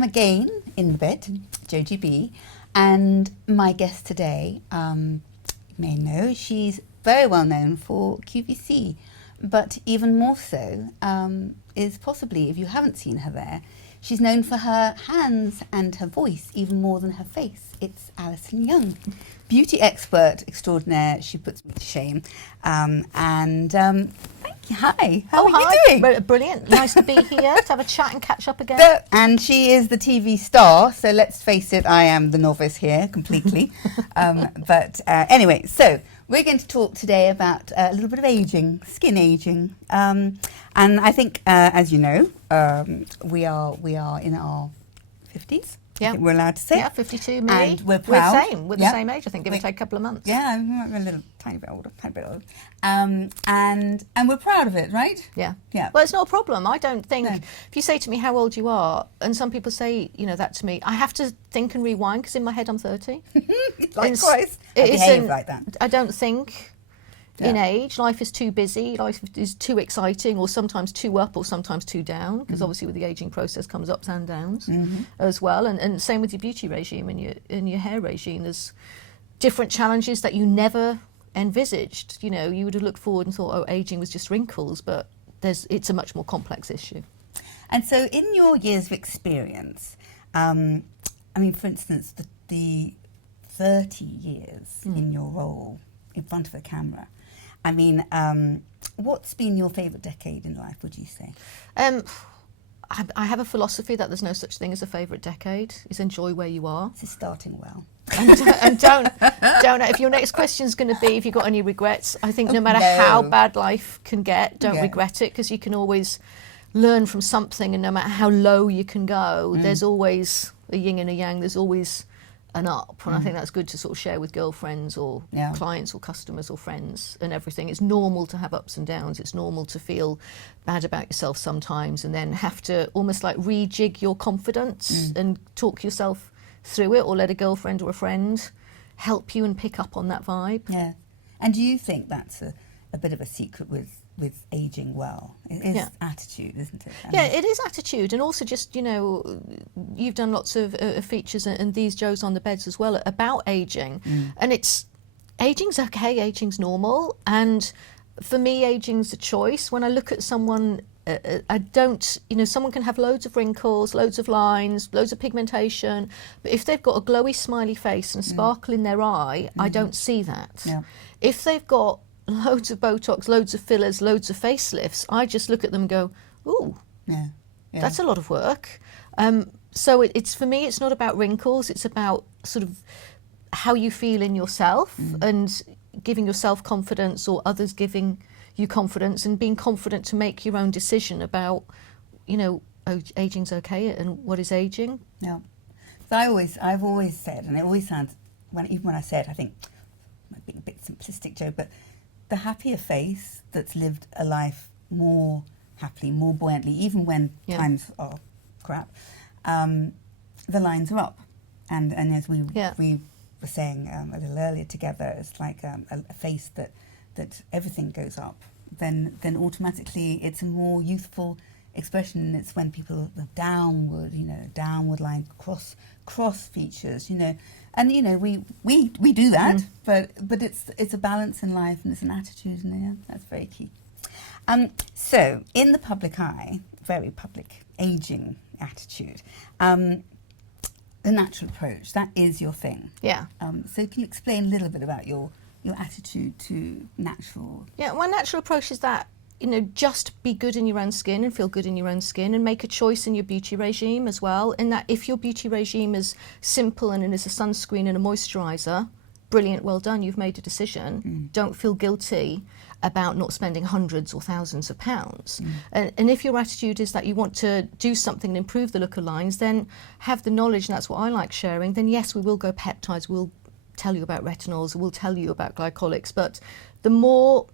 am again in the bed, JOGB, and my guest today, you may know, she's very well known for QVC, but even more so is possibly, if you haven't seen her there, she's known for her hands and her voice even more than her face. It's Alison Young, beauty expert extraordinaire. She puts me to shame. Thank you. Hi. How are you doing? Brilliant. Nice to be here to have a chat and catch up again. And she is the TV star, so let's face it, I am the novice here completely. Anyway, so we're going to talk today about a little bit of aging, skin aging. And I think, as you know, we are in our 50s. Yeah. I think we're allowed to say. Yeah, 52, me. And we're proud. We're the same age, I think, give or take a couple of months. Yeah, we're a little tiny bit older. And we're proud of it, right? Yeah. Yeah. Well, it's not a problem. I don't think, No. if you say to me how old you are, and some people say, that to me, I have to think and rewind, because in my head I'm 30. Likewise. I behave like that. I don't think in age. Life is too busy, life is too exciting, or sometimes too up or sometimes too down, because obviously with the aging process comes ups and downs as well. And same with your beauty regime and your hair regime. There's different challenges that you never envisaged. You would have looked forward and thought, oh, aging was just wrinkles, but it's a much more complex issue. And so in your years of experience, for instance, the 30 yees in your role in front of a camera, what's been your favourite decade in life, would you say? I have a philosophy that there's no such thing as a favourite decade. Is enjoy where you are. This is starting well. and don't. If your next question is going to be if you've got any regrets, I think no matter how bad life can get, don't regret it, because you can always learn from something, and no matter how low you can go, there's always a yin and a yang. There's always an up, and I think that's good to sort of share with girlfriends or clients or customers or friends and everything. It's normal to have ups and downs. It's normal to feel bad about yourself sometimes, and then have to almost like rejig your confidence and talk yourself through it, or let a girlfriend or a friend help you and pick up on that vibe. Yeah. And do you think that's a bit of a secret with aging well? It is attitude, isn't it? It is attitude, and also just, you've done lots of features and these Joes on the beds as well about aging, and aging's okay, aging's normal, and for me, aging's a choice. When I look at someone, I don't, someone can have loads of wrinkles, loads of lines, loads of pigmentation, but if they've got a glowy smiley face and a sparkle in their eye, I don't see that. Yeah. If they've got loads of Botox, loads of fillers, loads of facelifts, I just look at them and go, ooh, that's a lot of work. So it's for me, it's not about wrinkles, it's about sort of how you feel in yourself and giving yourself confidence, or others giving you confidence, and being confident to make your own decision about, aging's okay and what is aging. Yeah. So I've always said, and it always sounds, even when I say it, I think, might be a bit simplistic, Joe, but the happier face that's lived a life more happily, more buoyantly, even when times are crap, the lines are up. And as we were saying a little earlier together, it's like a face that everything goes up. Then automatically it's a more youthful expression. It's when people are downward, downward line, cross features, And we do that, but it's a balance in life, and it's an attitude, and that's very key. So in the public eye, very public aging attitude, the natural approach, that is your thing. Yeah. So can you explain a little bit about your attitude to natural? Yeah, my natural approach is that, just be good in your own skin and feel good in your own skin, and make a choice in your beauty regime as well. In that, if your beauty regime is simple and it is a sunscreen and a moisturiser, brilliant, well done, you've made a decision. Don't feel guilty about not spending hundreds or thousands of pounds. And if your attitude is that you want to do something and improve the look of lines, then have the knowledge, and that's what I like sharing, then yes, we will go peptides, we'll tell you about retinols, we'll tell you about glycolics, but the more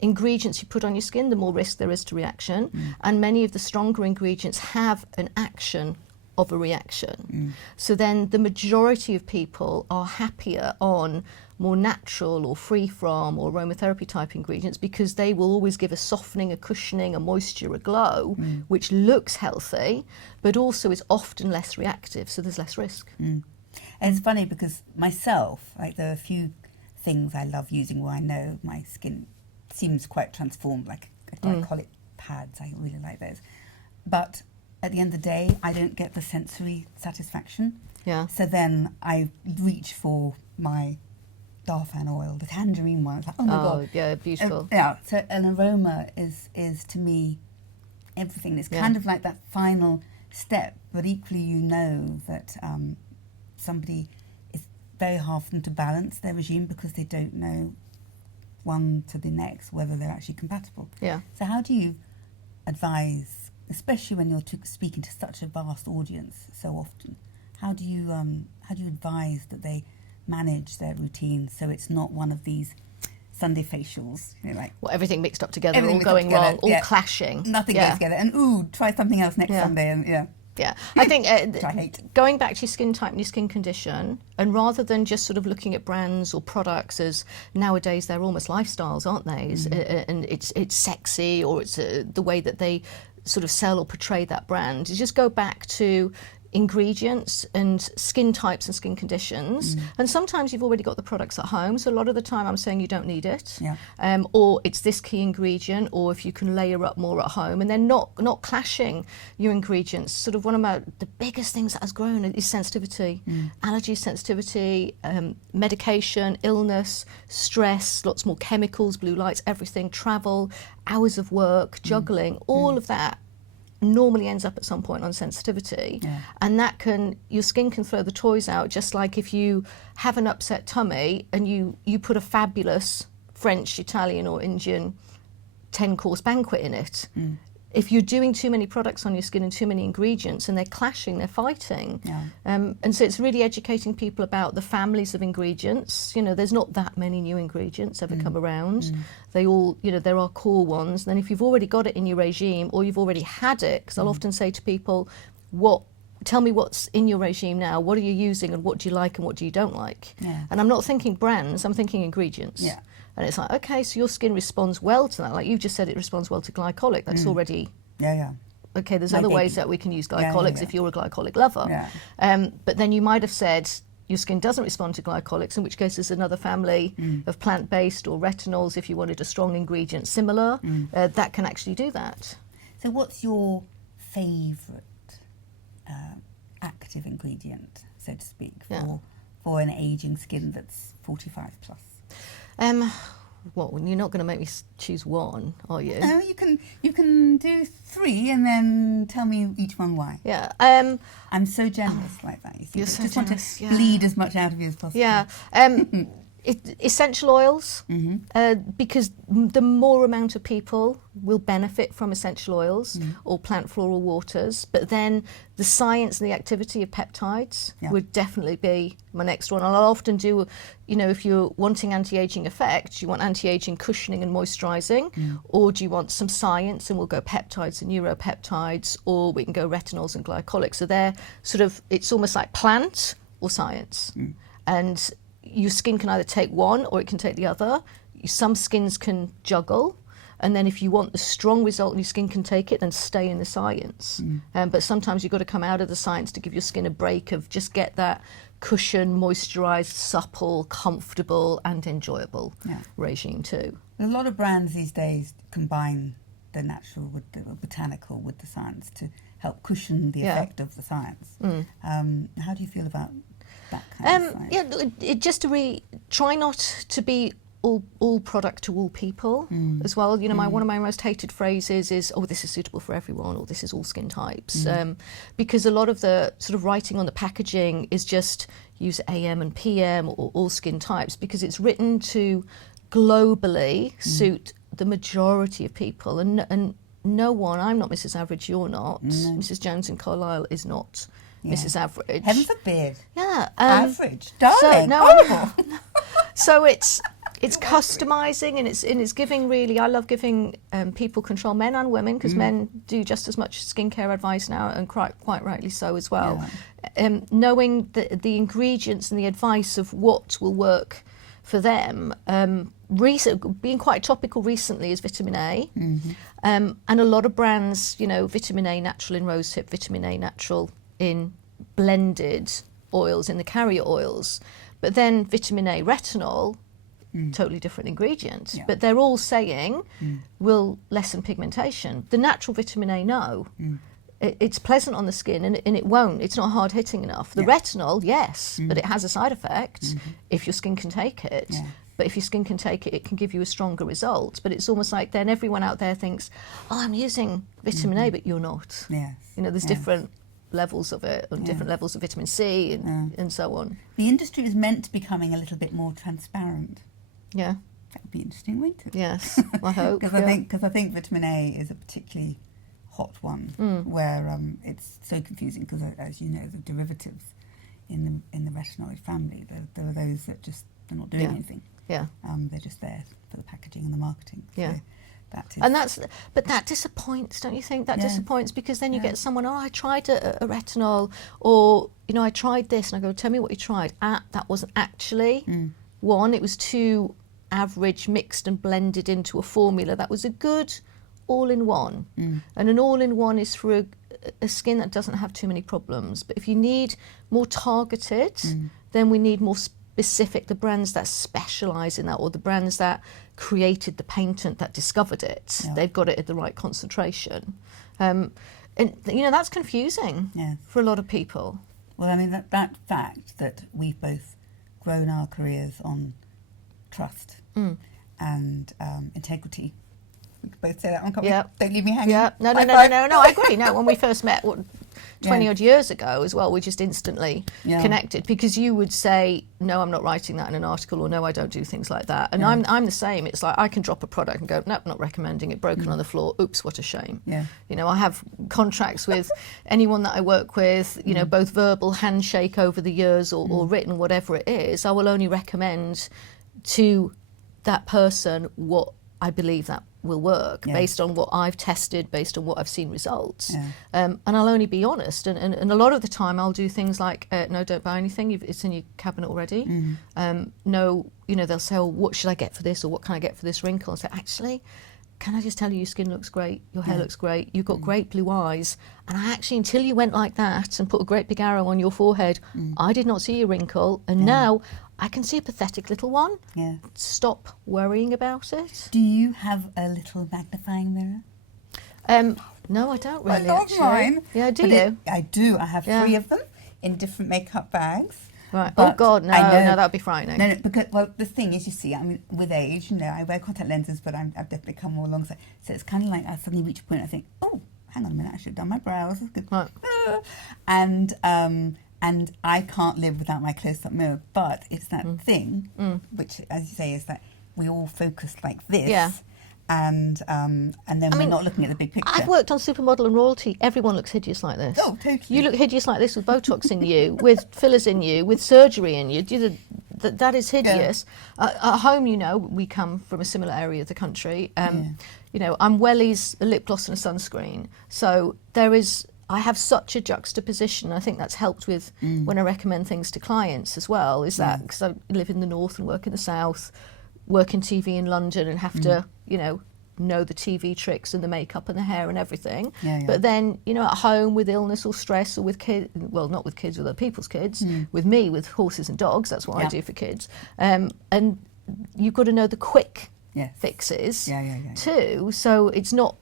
ingredients you put on your skin, the more risk there is to reaction. And many of the stronger ingredients have an action of a reaction. So then the majority of people are happier on more natural or free from or aromatherapy type ingredients, because they will always give a softening, a cushioning, a moisture, a glow, which looks healthy, but also is often less reactive, so there's less risk. And it's funny because myself, like, there are a few things I love using where I know my skin seems quite transformed, like glycolic pads. I really like those. But at the end of the day, I don't get the sensory satisfaction. Yeah. So then I reach for my Darfan oil, the tangerine one. It's like, oh my God. Yeah, beautiful. Yeah, so an aroma is to me everything. It's kind of like that final step, but equally you know that somebody is very hard for them to balance their regime because they don't know one to the next whether they're actually compatible. Yeah. So how do you advise, especially when you're speaking to such a vast audience so often, how do you advise that they manage their routine so it's not one of these Sunday facials, you know, like everything mixed up together, all going wrong, all clashing. Nothing goes together. And try something else next Sunday. And yeah, I think which I hate. Going back to your skin type and your skin condition, and rather than just sort of looking at brands or products as nowadays they're almost lifestyles, aren't they? And it's sexy, or it's the way that they sort of sell or portray that brand. You just go back to ingredients and skin types and skin conditions, and sometimes you've already got the products at home, so a lot of the time I'm saying you don't need it, or it's this key ingredient, or if you can layer up more at home, and then not clashing your ingredients. Sort of one of the biggest things that has grown is sensitivity, allergy sensitivity, medication, illness, stress, lots more chemicals, blue lights, everything, travel, hours of work, juggling, all of that normally ends up at some point on sensitivity, and your skin can throw the toys out, just like if you have an upset tummy and you put a fabulous French, Italian or Indian 10-course banquet in it. If you're doing too many products on your skin and too many ingredients and they're clashing, they're fighting. And so it's really educating people about the families of ingredients. You know, there's not that many new ingredients ever come around. They all, you know, there are core ones. And then if you've already got it in your regime, or you've already had it, because I'll often say to people, tell me what's in your regime now, what are you using and what do you like and what do you don't like? And I'm not thinking brands, I'm thinking ingredients. And it's like, okay, so your skin responds well to that. Like you've just said, it responds well to glycolic. That's already... Okay, there's other ways that we can use glycolics if you're a glycolic lover. But then you might have said your skin doesn't respond to glycolics, in which case there's another family of plant-based or retinols if you wanted a strong ingredient similar, that can actually do that. So what's your favourite active ingredient, so to speak, for an ageing skin that's 45 plus? Well, you're not going to make me choose one, are you? No, you can do 3 and then tell me each one why. Yeah. I'm so generous like that. You see. You're so just generous, want to bleed as much out of you as possible. Yeah. Essential oils, because the more amount of people will benefit from essential oils or plant floral waters, but then the science and the activity of peptides would definitely be my next one. I'll often do, you know, if you're wanting anti-aging effect, you want anti-aging cushioning and moisturising, or do you want some science, and we'll go peptides and neuropeptides, or we can go retinols and glycolics. So they're sort of, it's almost like plant or science. And your skin can either take one or it can take the other. Some skins can juggle, and then if you want the strong result and your skin can take it, then stay in the science. But sometimes you've got to come out of the science to give your skin a break of just get that cushion, moisturised, supple, comfortable and enjoyable regime too. A lot of brands these days combine the natural with the botanical with the science to help cushion the effect of the science. How do you feel about that kind of science? Just to try not to be all product to all people as well. You know, one of my most hated phrases is, oh, this is suitable for everyone, or this is all skin types. Because a lot of the sort of writing on the packaging is just use AM and PM or all skin types, because it's written to globally suit the majority of people. And no one, I'm not Mrs. Average, you're not. Mrs. Jones in Carlisle is not Mrs. Average. Heaven forbid. Yeah. Average. Darling. So it's customising, and it's giving, really, I love giving people control, men and women, because men do just as much skincare advice now, and quite rightly so as well. Knowing the ingredients and the advice of what will work for them, being quite topical recently is vitamin A. And a lot of brands, you know, vitamin A natural in rosehip, vitamin A natural in blended oils, in the carrier oils. But then vitamin A retinol, totally different ingredients. Yeah. But they're all saying will lessen pigmentation. The natural vitamin A, no. It's pleasant on the skin and it won't. It's not hard hitting enough. The retinol, yes, but it has a side effect if your skin can take it. Yeah. But if your skin can take it, it can give you a stronger result. But it's almost like then everyone out there thinks, oh, I'm using vitamin A, but you're not. Yes. You know, there's different levels of it and different levels of vitamin C and so on. The industry is meant to be becoming a little bit more transparent. Yeah. That would be interesting, wouldn't it? Yes, I hope. Because I think vitamin A is a particularly hot one, where it's so confusing because, as you know, the derivatives in the retinoid family, there are those that just they're not doing anything. Yeah. They're just there for the packaging and the marketing. Yeah. So that is. And but that disappoints, don't you think? That disappoints because then you get someone, oh, I tried a retinol, or, you know, I tried this, and I go, tell me what you tried. That wasn't actually one. It was too average, mixed and blended into a formula that was a good all-in-one. And an all-in-one is for a skin that doesn't have too many problems. But if you need more targeted, then we need more specific, the brands that specialise in that, or the brands that created the patent that discovered it. They've got it at the right concentration. And, you know, that's confusing for a lot of people. Well, I mean, that fact that we've both grown our careers on trust and integrity. We could both say that on copy. Don't leave me hanging. No, I agree. No, when we first met 20 odd years ago as well, we just instantly connected, because you would say, no, I'm not writing that in an article, or no, I don't do things like that. And I'm the same. It's like I can drop a product and go, nope, not recommending it, broken on the floor. Oops, what a shame. Yeah. You know, I have contracts with anyone that I work with, you know, both verbal handshake over the years or written, whatever it is. I will only recommend to that person what I believe that will work based on what I've tested, based on what I've seen results. And I'll only be honest. And a lot of the time I'll do things like, no, don't buy anything. It's in your cabinet already. No, you know, they'll say, oh, what should I get for this? Or what can I get for this wrinkle? I'll say, actually, can I just tell you, your skin looks great, your hair looks great, you've got great blue eyes. And I actually, until you went like that and put a great big arrow on your forehead, I did not see a wrinkle. And now I can see a pathetic little one. Yeah. Stop worrying about it. Do you have a little magnifying mirror? No, I don't really. I love actually. mine. Yeah, do you? I do. I have 3 of them in different makeup bags. Right. But Oh God, no, that would be frightening. No, because, well, the thing is, you see, I mean, with age, you know, I wear contact lenses, but I've definitely come more along. So it's kind of like I suddenly reach a point, I think, oh, hang on a minute, I should have done my brows. Good. Right. And I can't live without my close-up mirror. But it's that thing, which, as you say, is that we all focus like this. Yeah. And then we're not looking at the big picture. I've worked on Supermodel and Royalty. Everyone looks hideous like this. Oh, totally. You look hideous like this with Botox in you, with fillers in you, with surgery in you. That is hideous. At home, you know, we come from a similar area of the country. You know, I'm Wellies, a lip gloss and a sunscreen. So I have such a juxtaposition. I think that's helped with when I recommend things to clients as well, is that because I live in the north and work in the south, work in TV in London and have to, you know the TV tricks and the makeup and the hair and everything. But then, you know, at home with illness or stress or with kids, well, not with kids, with other people's kids, with me, with horses and dogs, that's what I do for kids. And you've got to know the quick fixes too. So it's not,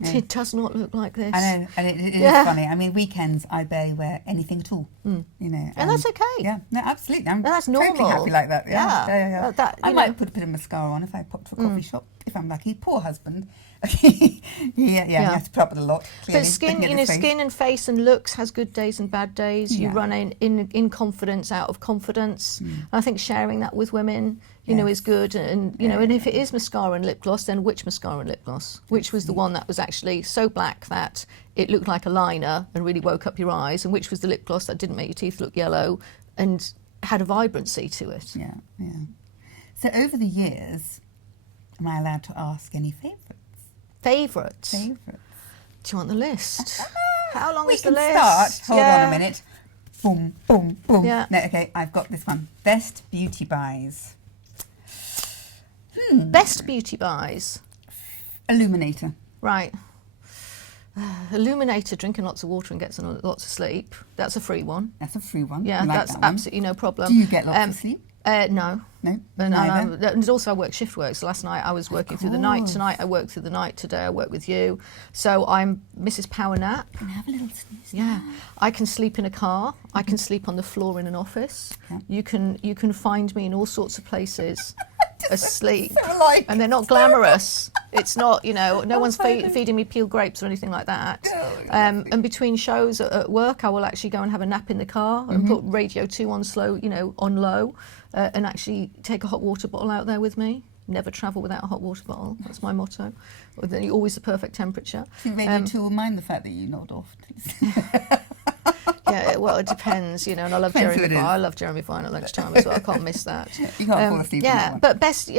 it does not look like this. I know, and it is funny. I mean, weekends I barely wear anything at all. You know, and that's okay. Yeah, no, absolutely. That's normal. Totally happy like that. Yeah. I you might know. put a bit of mascara on if I pop to a coffee shop. If I'm lucky, poor husband. He has to put up with a lot. Clearly, But skin, you know, skin and face and looks has good days and bad days. You run in confidence, out of confidence. I think sharing that with women, you know, is good. And you know, and if it is mascara and lip gloss, then which mascara and lip gloss? Which was the one that was actually so black that it looked like a liner and really woke up your eyes? And which was the lip gloss that didn't make your teeth look yellow and had a vibrancy to it? Yeah. So over the years, am I allowed to ask any favourites? Favourites? Do you want the list? How long is the We list? can start. Hold on a minute. Boom, boom, boom. Yeah. No, okay, I've got this one. Best beauty buys. Best beauty buys. Illuminator. Right. Illuminator, drinking lots of water and gets lots of sleep. That's a free one. That's a free one. Yeah, I like that's that one. absolutely no problem. Do you get lots of sleep? No. No, And also I work shift work. So last night I was working through the night. Tonight I work through the night. Today I work with you. So I'm Mrs. Power Nap. Can have a little snooze. Yeah. I can sleep in a car. I can sleep on the floor in an office. Okay. You can find me in all sorts of places asleep. So alike. And they're not glamorous. It's not, no one's feeding me peeled grapes or anything like that. And between shows at work, I will actually go and have a nap in the car and put Radio 2 on slow, on low, and actually take a hot water bottle out there with me. Never travel without a hot water bottle. That's my motto. Always the perfect temperature. I think Radio 2 will mind the fact that you nod off. Yeah, well, it depends, and I love Depends Jeremy Vine. I love Jeremy Vine at lunchtime as well. I can't miss that. You can't fall asleep on that one. But best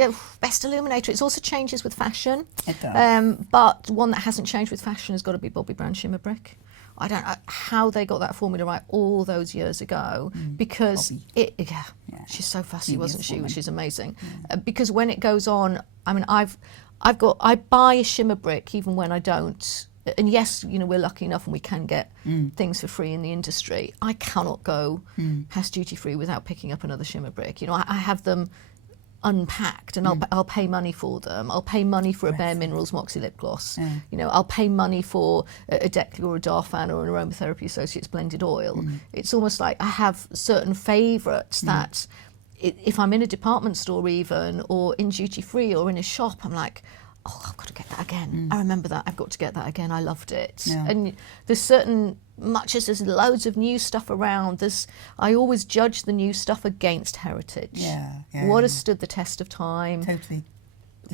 illuminator. It also changes with fashion. It does. But one that hasn't changed with fashion has got to be Bobbi Brown Shimmer Brick. I don't know how they got that formula right all those years ago, because she's so fussy, wasn't she? Which is amazing. Because when it goes on, I mean, I buy a shimmer brick even when I don't. And yes, we're lucky enough and we can get things for free in the industry. I cannot go past duty free without picking up another shimmer brick. I have them unpacked and I'll pay money for them. I'll pay money for a Bare Minerals Moxie lip gloss. I'll pay money for a Declia or a Darfan or an Aromatherapy Associates blended oil. It's almost like I have certain favourites that if I'm in a department store even, or in duty free or in a shop, I'm like, oh, I've got to get that again. I remember that. I've got to get that again. I loved it. Yeah. And there's certain, much as there's loads of new stuff around, I always judge the new stuff against heritage. What has stood the test of time? Totally.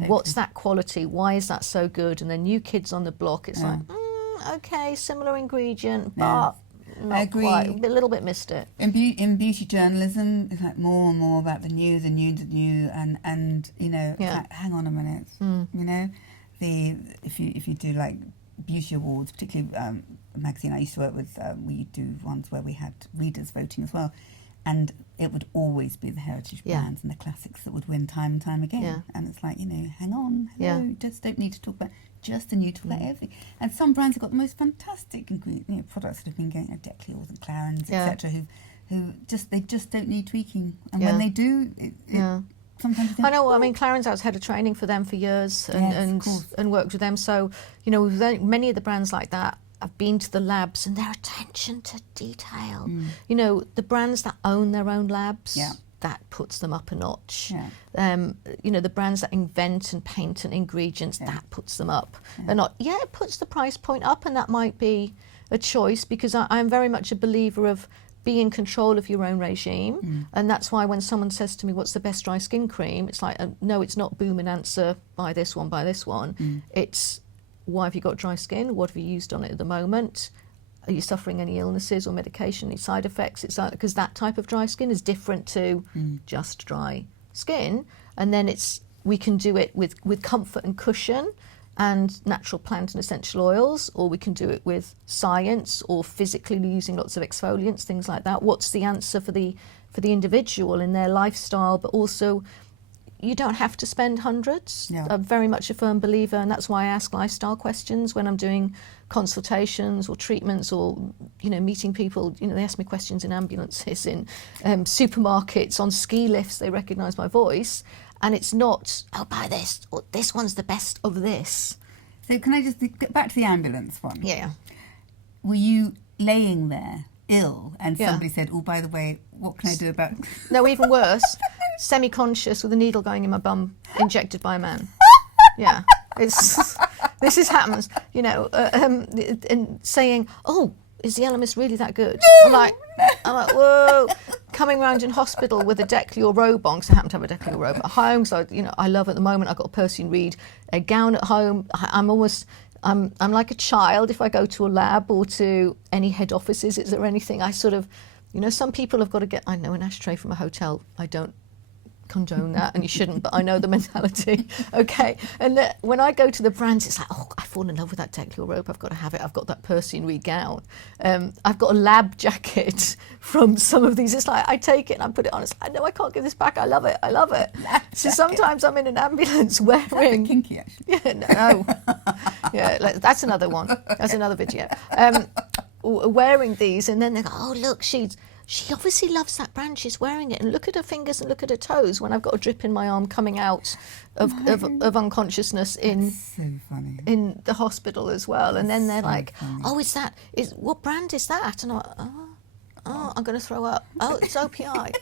What's that quality? Why is that so good? And then new kids on the block, it's like, okay, similar ingredient, but not I agree. quite. A little bit missed it. In beauty journalism, it's like more and more about the new, and it's like, hang on a minute, if you do like beauty awards, particularly a magazine I used to work with, we do ones where we had readers voting as well, and it would always be the heritage brands and the classics that would win time and time again. And it's like, hang on, just don't need to talk about just the new, talk about everything. And some brands have got the most fantastic products that have been going, Decliors and Clarins, etc., who just don't need tweaking. And when they do, sometimes I know. I mean, Clarins, I was head of training for them for years and worked with them. So many of the brands like that, I've been to the labs and their attention to detail. The brands that own their own labs, that puts them up a notch. The brands that invent and paint and ingredients, that puts them up a notch. It puts the price point up, and that might be a choice, because I'm very much a believer of be in control of your own regime. And that's why when someone says to me, what's the best dry skin cream? It's like, no, it's not boom and answer, buy this one. It's, why have you got dry skin? What have you used on it at the moment? Are you suffering any illnesses or medication, any side effects? It's like, because that type of dry skin is different to just dry skin. And then we can do it with comfort and cushion and natural plant and essential oils, or we can do it with science or physically using lots of exfoliants, things like that. What's the answer for the individual in their lifestyle? But also, you don't have to spend hundreds. I'm very much a firm believer, and that's why I ask lifestyle questions when I'm doing consultations or treatments, or meeting people. They ask me questions in ambulances, in supermarkets, on ski lifts. They recognise my voice, and it's not, oh, buy this, or this one's the best of this. So can I just get back to the ambulance one? Yeah. Were you laying there ill and somebody said, oh, by the way, what can I do about... No, even worse, semi-conscious with a needle going in my bum, injected by a man. Yeah, this happens, and saying, oh, is the Elemis really that good? I'm like, whoa. Coming round in hospital with a Declia robe on, because I happen to have a Declia robe at home, so I love at the moment. I've got a Persian Reed gown at home. I'm like a child if I go to a lab or to any head offices. Is there anything I sort of, some people have got to get, I know, an ashtray from a hotel. I don't condone that, and you shouldn't, but I know the mentality. Okay, and when I go to the brands, it's like, oh, I fall in love with that Declure robe. I've got to have it. I've got that Percy and Reed gown. I've got a lab jacket from some of these. It's like I take it and I put it on. It's like, no, I can't give this back. I love it. I love it. So sometimes I'm in an ambulance wearing. That's kinky, actually. Yeah, no. Yeah, that's another one. That's another video. Wearing these, and then they go, oh, look, she obviously loves that brand. She's wearing it, and look at her fingers and look at her toes. When I've got a drip in my arm coming out of unconsciousness in in the hospital as well, and then they're like, "Oh, what brand is that?" And I'm like, "Oh, I'm going to throw up. Oh, it's OPI."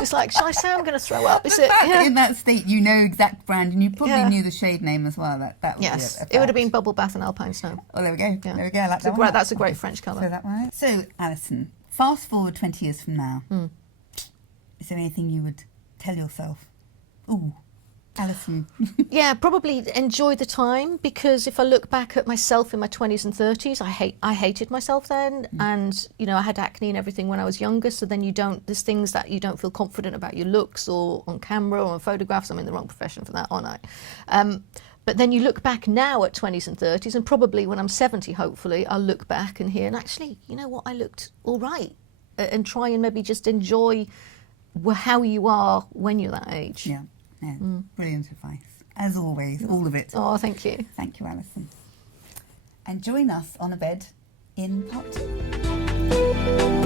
It's like, shall I say I'm going to throw up? Is it? Yeah. In that state, you know exact brand, and you probably knew the shade name as well. That would yes, be it would have been Bubble Bath and Alpine Snow. Oh, there we go. Yeah. There we go. I like that one. That's a great French colour. So that right. So, Alison, fast forward 20 years from now. Is there anything you would tell yourself? Ooh, Alison. Yeah, probably enjoy the time, because if I look back at myself in my 20s and 30s, I hated myself then, and I had acne and everything when I was younger. So then there's things that you don't feel confident about your looks or on camera or on photographs. I'm in the wrong profession for that, aren't I? But then you look back now at 20s and 30s, and probably when I'm 70, hopefully, I'll look back and hear, and actually, you know what, I looked all right, and try and maybe just enjoy how you are when you're that age. Yeah. Brilliant advice. As always, all of it. Oh, thank you. Thank you, Alison. And join us on a bed in part 2.